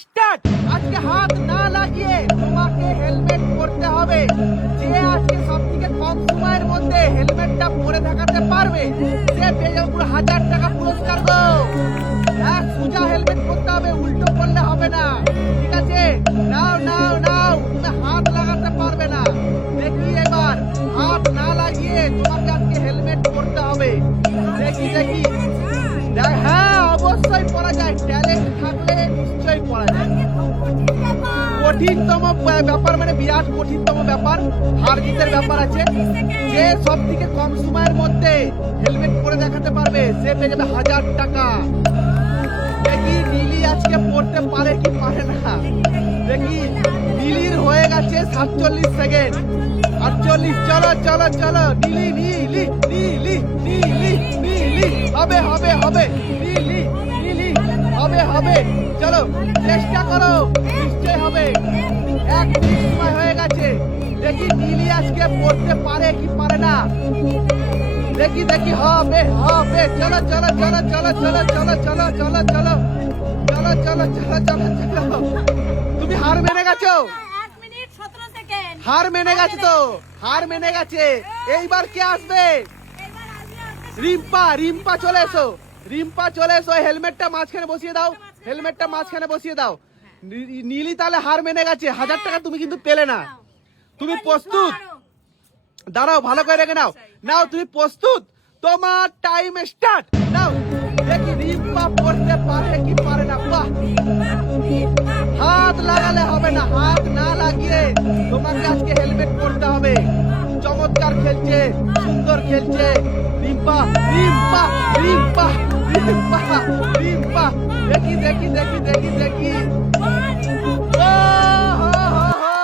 Start. আজকে হাত না লাগিয়ে তোমাকে হেলমেট পরতে হবে। যে আজকে সবথেকে কম সময়ের মধ্যে হেলমেটটা পরে দেখাতে পারবে সে পেয়ে যাবে পুরো 1000 টাকা পুরস্কার গো। এক সোজা হেলমেট পরতে হবে, উল্টো করলে হবে না, ঠিক আছে? নাও নাও নাও, তুমি হাত লাগাতে পারবে না। দেখি এবার হাত না লাগিয়ে তোমাকে আজকে হেলমেট পরতে হবে। দেখি দেখি। হ্যাঁ অবশ্যই পরা যায়, ট্যালেন্ট থাকলে নিশ্চয়ই পরা যায়। কঠিনতম ব্যাপার মানে বিরাট কঠিনতম ব্যাপার, হার জিতের ব্যাপার আছে। যে সব থেকে কম সময়ের মধ্যে হেলমেট পরে দেখাতে পারবে সে পেয়ে যাবে 1000 টাকা। দেখি নীলি আজকে পড়তে পারে কি পারে না। দেখি নীলির হয়ে গেছে 47 সেকেন্ড, 48। চলো চলো চলো, নীলি নীলি নীলি নীলি নীলি, হবে হবে হবে, নীলি নীলি, হবে হবে। চলো চেষ্টা করো, নিশ্চয় হবে। 1 মিনিট সময় হয়ে গেছে। দেখি নীলি আজকে পড়তে পারে কি পারে না। দেখি দেখি, হবে হবে। চলো চলো চলো চলো চলো চলো চলো চলো চলো চলো চলো চলো চলো চলো। তুমি হার মেনে গেছো, 1 মিনিট 17 সেকেন্ড। হার মেনে গেছে তো, হার মেনে গেছে। এইবার কে আসবে? রিম্পা। রিম্পা চলে এসো, রিম্পা চলে এসো। হেলমেটটা মাঝখানে বসিয়ে দাও, হেলমেটটা মাঝখানে বসিয়ে দাও। নীলি তাহলে হার মেনে গেছে, 1000 টাকা তুমি কিন্তু পেলে না। তুমি প্রস্তুত? দাঁড়াও ভালো করে রেখে নাও। নাও তুমি প্রস্তুত? তোমার টাইম স্টার্ট। নাও দেখি রিম্পা পড়তে পারে কি পারে না। বাহ, হাত লাগালে হবে না, হাত না লাগিয়ে তোমাকে আজকে হেলমেট পরতে হবে। চমৎকার খেলছে, সুন্দর খেলছে রিম্পা রিম্পা রিম্পা রিম্পা রিম্পা। দেখি দেখি দেখি দেখি দেখি। ও হো হো হো,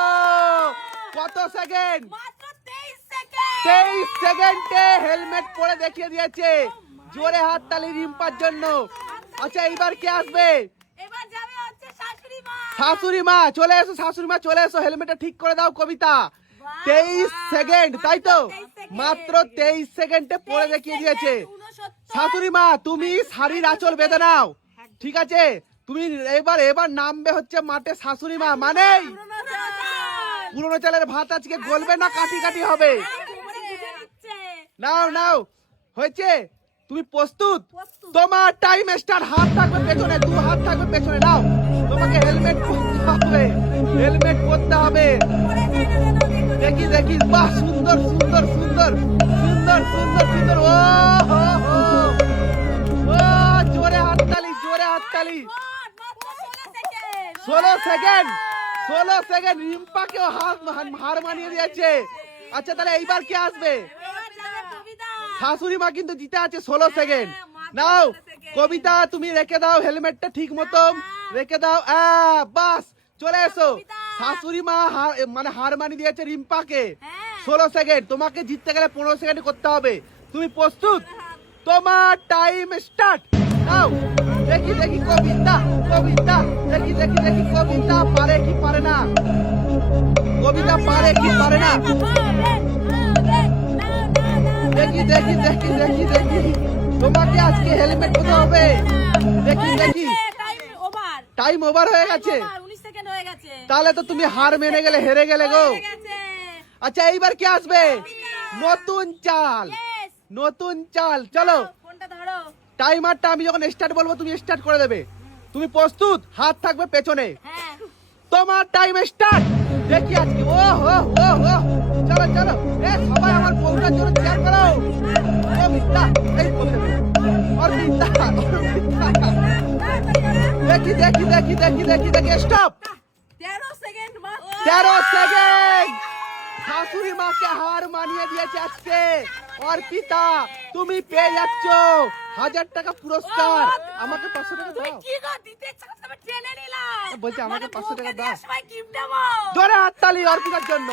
কত সেকেন্ড? মাত্র 23 সেকেন্ড। 23 সেকেন্ডে হেলমেট পরে দেখিয়ে দিয়েছে। জোরে হাততালি রিম্পার জন্য। আচ্ছা এইবার কে আসবে? এবার যাবে হচ্ছে শাশুড়ি মা। শাশুড়ি মা চলে এসো, শাশুড়ি মা চলে এসো। হেলমেটটা ঠিক করে দাও কবিতা। 23 সেকেন্ড, তাই তো? মাত্র 23 সেকেন্ডে পরে দেখিয়ে দিয়েছে। শাশুড়ি মা তুমি শাড়ির আঁচল বেঁধে নাও, ঠিক আছে? তুমি এবার এবার নামবে হচ্ছে মাঠে শাশুড়ি মা, মানে পুরোনো চালের ভাত আজকে গলবে না কাটি কাটি হবে। নাও নাও, হয়েছে? তুমি প্রস্তুত? তোমার টাইম স্টার্ট। হাত থাকবে পেছনে, 2 হাত থাকবে পেছনে। নাও তোমাকে হেলমেট পরতে হবে, হেলমেট পরতে হবে। দেখি দেখি, বাহ সুন্দর সুন্দর সুন্দর সুন্দর সুন্দর সুন্দর। ও হো হো, ও জোরে হাততালি, জোরে হাততালি। 16 সেকেন্ড, 16 সেকেন্ড। রিম্পাকেও হার মানিয়ে দিয়েছে। আচ্ছা তাহলে এইবার কে আসবে? শাশুড়ি মা কিন্তু জিতে আছে 16 সেকেন্ড। নাও কবিতা তুমি রেখে দাও হেলমেটটা ঠিক মতো রেখে দাও। বাস চলে এসো। শাশুড়ি মা মানে হার মানিয়ে দিয়েছে রিম্পাকে। 16 সেকেন্ড, তোমাকে জিততে গেলে 15 সেকেন্ড করতে হবে। তুমি প্রস্তুত? তোমার টাইম স্টার্ট। নাও দেখি দেখি কবিতা, কবিতা দেখি দেখি দেখি কবিতা পারে কি পারে না, কবিতা পারে কি পারে না। দেখি দেখি দেখি দেখি দেখি, তোমাকে আজকে হেলমেট পরতে হবে। দেখি দেখি, টাইম ওভার হয়ে গেছে। 19 সেকেন্ড হয়ে গেছে। তাহলে তো তুমি হার মেনে গেলে, হেরে গেলে গো। আচ্ছা এইবার কি আসবে? নতুন চাল, নতুন চাল। চলো ফোনটা ধরো। টাইমারটা আমি যখন স্টার্ট বলবো তুমি স্টার্ট করে দেবে। তুমি প্রস্তুত? হাত থাকবে পেছনে। হ্যাঁ তোমার টাইম স্টার্ট। দেখি আজকে ও হো ও হো, চলো চলো এ সবাই আমার বউটার জন্য চেয়ার করো। অর্পিতা, এই প্রথমে অর্পিতা, অর্পিতা। দেখি দেখি দেখি দেখি দেখি দেখি, স্টপ। 13 সেকেন্ড মাত্র। 13 সেকেন্ড। শাশুড়ি মাকে হার মানিয়ে দিয়েছে আজকে। অর্পিতা তুমি পেয়ে যাচ্ছ 1000 টাকা পুরস্কার। আমাকে 500 টাকা তুই দাও। কি গো দিতে চাস? আমি ট্রেনে নিলাম। বলছি আমাকে 500 টাকা দাও। সবাই গিফট দেবো। জোরে হাততালি অর্পিতার জন্য।